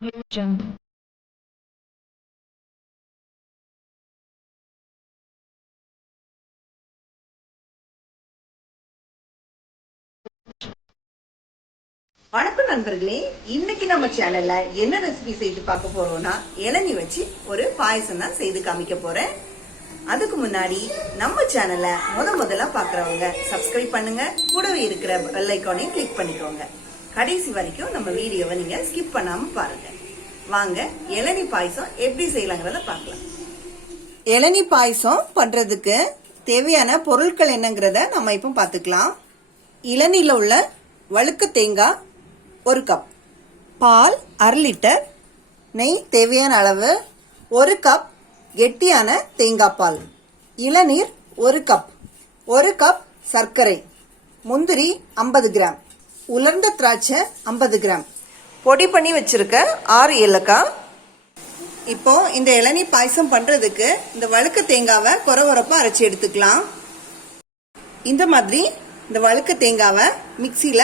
வணக்கம் நண்பர்களே, இன்னைக்கு நம்ம சேனல்ல என்ன ரெசிபி செய்து பார்க்க போறோம்னா இளநீ வச்சு ஒரு பாயசம் தான் செய்து காமிக்க போறேன். அதுக்கு முன்னாடி நம்ம சேனலை முதல்ல பாக்குறவங்க சப்ஸ்கிரைப் பண்ணுங்க, கூடவே இருக்கிற பெல் ஐகானையும் கிளிக் பண்ணிக்கோங்க. கடைசி வரைக்கும் நம்ம வீடியோவை நீங்க ஸ்கிப் பண்ணாம பாருங்க. வாங்க இளநீ பாயசம் எப்படி செய்யலாங்கிறத பார்க்கலாம். இளநீ பாயசம் பண்றதுக்கு தேவையான பொருட்கள் என்னங்கிறத நம்ம இப்போ பார்த்துக்கலாம். இளநீல உள்ள வழுக்க தேங்காய் 1 கப், பால் 1/2 லிட்டர், நெய் தேவையான அளவு, 1 கப் கெட்டியான தேங்காய் பால், இளநீர் 1 கப், 1 கப் சர்க்கரை, முந்திரி 50 கிராம், உலர்ந்த திராட்சை 50 கிராம், பொடி பண்ணி வச்சிருக்க 6 ஏலக்காய். இப்போ இந்த இளநீ பாயசம் பண்றதுக்கு இந்த வழுக்க தேங்காவை கொரகொரப்பா அரைச்சி எடுத்துக்கலாம். இந்த மாதிரி இந்த வழுக்க தேங்காவை மிக்சியில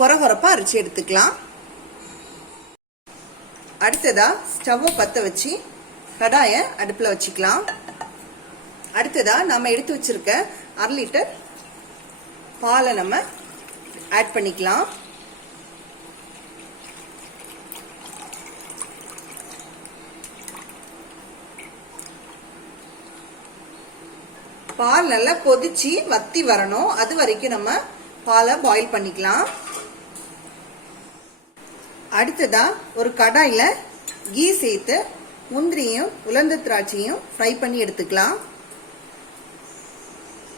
கொரகொரப்பா அரைச்சி எடுத்துக்கலாம். அடுத்ததா ஸ்டவ்வை பற்ற வச்சு கடாயை அடுப்பில் வச்சுக்கலாம். அடுத்ததா நம்ம எடுத்து வச்சிருக்க 1/2 லிட்டர் பாலை நம்ம ஆட் பண்ணிக்கலாம். பால் நல்லா கொதிச்சு வத்தி வரணும், அது வரைக்கும் நம்ம பாலை பாயில் பண்ணிக்கலாம். அடுத்ததா ஒரு கடாயில கீ சேர்த்து முந்திரியும் உலர்ந்த திராட்சையும் ஃப்ரை பண்ணி எடுத்துக்கலாம்.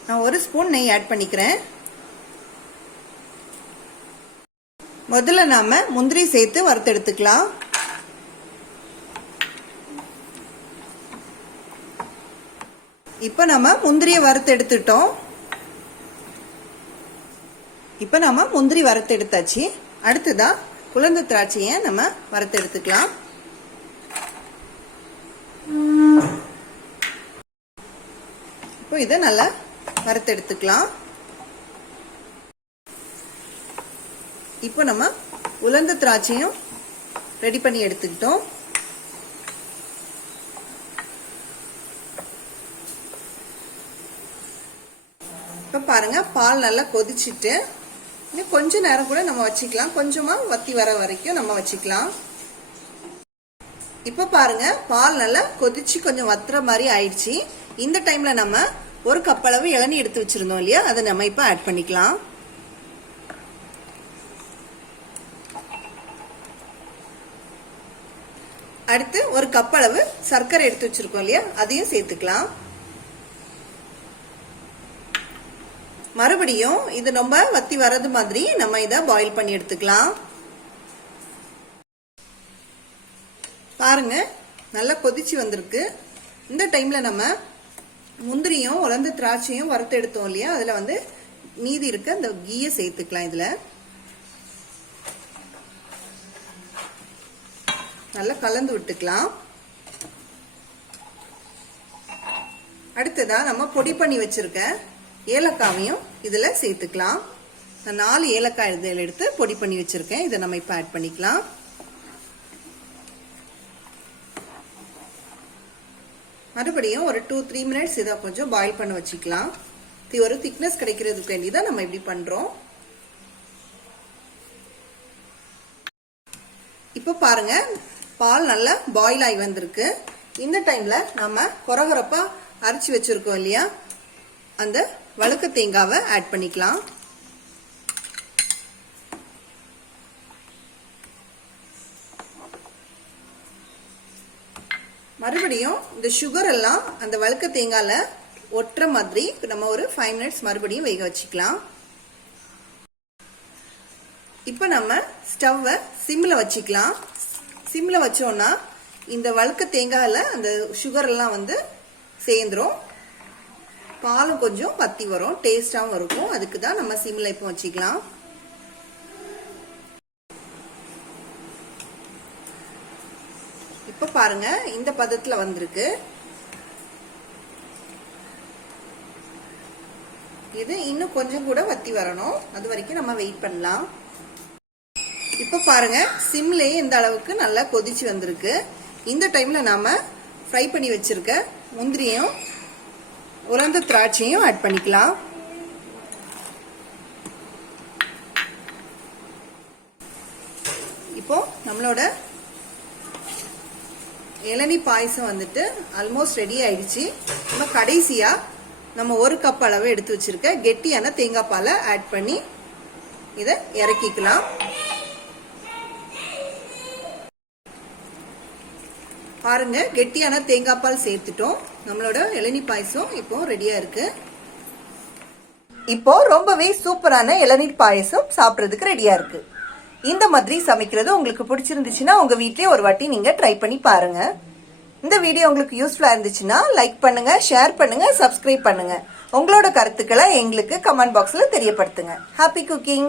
நான் 1 ஸ்பூன் நெய் ஆட் பண்ணிக்கிறேன். முதல்ல நாம முந்திரி சேர்த்து வறுத்து எடுத்துக்கலாம். இப்ப நம்ம முந்திரியை வறுத்து எடுத்துட்டோம். இப்ப நம்ம முந்திரி வறுத்து எடுத்தாச்சு. அடுத்ததா உலர்ந்த திராட்சையை நம்ம வறுத்து எடுத்துக்கலாம். இப்போ இதை நல்லா வறுத்து எடுத்துக்கலாம். இப்போ நம்ம உலர்ந்த திராட்சையும் ரெடி பண்ணி எடுத்துக்கிட்டோம். இப்போ பாருங்க, பால் நல்லா கொதிச்சுட்டு இன்னும் கொஞ்ச நேரம் கூட நம்ம வச்சுக்கலாம். கொஞ்சமா வத்தி வர வரைக்கும் நம்ம வச்சுக்கலாம். இப்போ பாருங்க, பால் நல்லா கொதிச்சு கொஞ்சம் வத்துற மாதிரி ஆயிடுச்சு. இந்த டைம்ல நம்ம 1 கப் அளவு இளநீ எடுத்து வச்சிருந்தோம் இல்லையா, அதை நம்ம இப்போ ஆட் பண்ணிக்கலாம். அடுத்து 1 கப் அளவு சர்க்கரை எடுத்து வச்சிருக்கோம் இல்லையா, அதையும் சேர்த்துக்கலாம். மறுபடியும் இது ரொம்ப வத்தி வரது மாதிரி நம்ம இதை பாயில் பண்ணி எடுத்துக்கலாம். பாருங்க, நல்லா கொதிச்சு வந்திருக்கு. இந்த டைம்ல நம்ம முந்திரியும் உலர்ந்த திராட்சையும் வறுத்து எடுத்தோம் இல்லையா, அதுல வந்து மீதி இருக்க இந்த கீயை சேர்த்துக்கலாம். இதுல நல்லா கலந்து விட்டுக்கலாம். அடுத்ததா நம்ம பொடி பண்ணி வச்சிருக்க ஏலக்காவையும் இதுல சேர்த்துக்கலாம். நான் 4 ஏலக்காய் இதில் எடுத்து பொடி பண்ணி வச்சிருக்கேன். இதை நம்ம இப்ப ஆட் பண்ணிக்கலாம். மறுபடியும் ஒரு 2-3 மினிட்ஸ் இதை கொஞ்சம் பாயில் பண்ண வச்சுக்கலாம். ஒரு திக்னஸ் கிடைக்கிறதுக்கு வேண்டிதான் நம்ம இப்படி பண்றோம். இப்போ பாருங்க, பால் நல்லா பாயில் ஆகி வந்திருக்கு. இந்த டைம்ல நம்ம கொரகொரப்பா அரைச்சி வச்சிருக்கோம் இல்லையா, அந்த வழுக்க தேங்காவை ஆட் பண்ணிக்கலாம். மறுபடியும் இந்த சுகர் எல்லாம் அந்த வழுக்க தேங்காயில ஒட்டுற மாதிரி நம்ம ஒரு 5 மினிட்ஸ் மறுபடியும் வேக வச்சுக்கலாம். இப்போ நம்ம ஸ்டவ்வை சிம்ல வச்சுக்கலாம். சிம்ல வச்சோம்னா இந்த வழுக்க தேங்காயில அந்த சுகர் எல்லாம் வந்து சேர்ந்துரும். பாலும் கொஞ்சம் வத்தி வரும், டேஸ்டாவும் இருக்கும். அதுக்கு தான் நம்ம சிம்ல இப்போ வச்சுக்கலாம். இப்ப பாருங்க, இந்த பதத்துல வந்திருக்கு. இது இன்னும் கொஞ்சம் கூட வத்தி வரணும், அது வரைக்கும் நம்ம வெயிட் பண்ணலாம். இப்ப இப்போ பாருங்க சிம்லேயே இந்த அளவுக்கு நல்லா கொதிச்சு வந்திருக்கு. இந்த டைம்ல நாம ஃப்ரை பண்ணி வச்சிருக்க முந்திரியும் உலர்ந்த திராட்சையும் ஆட் பண்ணிக்கலாம். இப்போ நம்மளோட இளநீ பாயசம் வந்துட்டு ஆல்மோஸ்ட் ரெடி ஆயிடுச்சு. நம்ம கடைசியா நம்ம 1 கப் அளவு எடுத்து வச்சிருக்க கெட்டியான தேங்காய் பாலை ஆட் பண்ணி இதை இறக்கிக்கலாம். பாருங்க கெட்டியான தேங்காய் பால் சேர்த்துட்டோம். நம்மளோட இளநீ பாயசம் இப்போ ரெடியா இருக்கு. இப்போ ரொம்பவே சூப்பரான இளநீர் பாயசம் சாப்பிட்றதுக்கு ரெடியா இருக்கு. இந்த மாதிரி சமைக்கிறது உங்களுக்கு பிடிச்சிருந்துச்சுன்னா உங்க வீட்லயே ஒரு வாட்டி நீங்க ட்ரை பண்ணி பாருங்க. இந்த வீடியோ உங்களுக்கு யூஸ்ஃபுல்லா இருந்துச்சுன்னா லைக் பண்ணுங்க, ஷேர் பண்ணுங்க, சப்ஸ்கிரைப் பண்ணுங்க. உங்களோட கருத்துக்களை எங்களுக்கு கமெண்ட் பாக்ஸ்ல தெரியப்படுத்துங்க. Happy cooking.